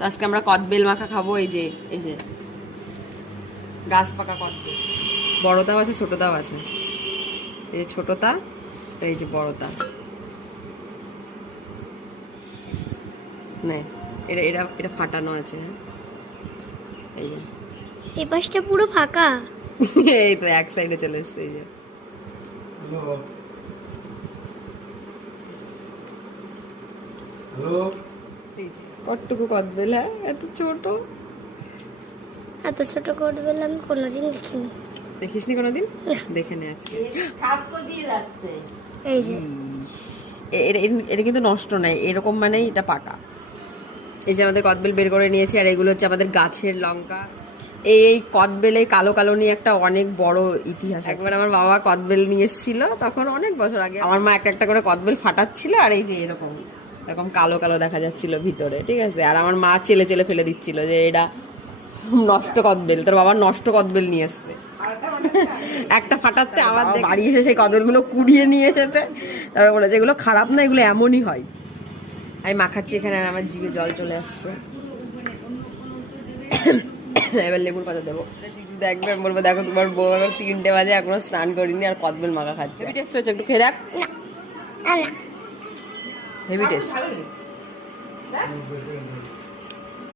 তো আজকে আমরা কদবেল মাখা খাবো। এই যে গাছ পাকা কদবেল, বড়টাও আছে ছোটটাও আছে। এই যে ছোটটা, এই যে বড়টা। না এটা এটা এটা ফাটানো আছে। এই যে এই পাশটা পুরো ফাঁকা। এই তো এক সাইডে চলে এসছে। এই যে কতটুকু কদবেল, হ্যাঁ এত ছোট। এত ছোট কদবেল আমি কোনোদিন দেখিনি। দেখিসনি কোনোদিন? দেখে নে আজকে। এই যে এটা কিন্তু নষ্ট নাই, এরকম মানে এটা পাকা। এই যে আমাদের কদবেল বের করে নিয়েছি, আর এগুলো হচ্ছে আমাদের গাছের লঙ্কা। এই কদবেল, এই কালো কালো নিয়ে একটা অনেক বড় ইতিহাস। একবার আমার বাবা কদবেল নিয়ে এসেছিল, তখন অনেক বছর আগে। আমার মা একটা একটা করে কদবেল ফাটাচ্ছিল, আর এই যে এরকম এরকম কালো কালো দেখা যাচ্ছিল ভিতরে, ঠিক আছে। আর আমার মা চেলে চেলে ফেলে দিচ্ছিল যে এটা নষ্ট কদবেল, তোর বাবা নষ্ট কদবেল নিয়ে এসছে। একটা ফাটাচ্ছে, আবার বাড়ি এসে সেই কদবেলগুলো কুড়িয়ে নিয়ে এসেছে। তারপরে বলেছে এগুলো খারাপ না, এগুলো এমনই হয়। আমি মাখাচ্ছি এখানে, আর আমার জিভে জল চলে আসছে। এবার লেবুর পাতা দেবো। দেখবে, আমি বলবো দেখো তোমার বউ এখন 3টে বাজে এখনো স্নান করিনি, আর কদবেল মাখা খাচ্ছে। হেভি টেস্ট হয়েছে, একটু খেয়ে দেখ। Heavy taste.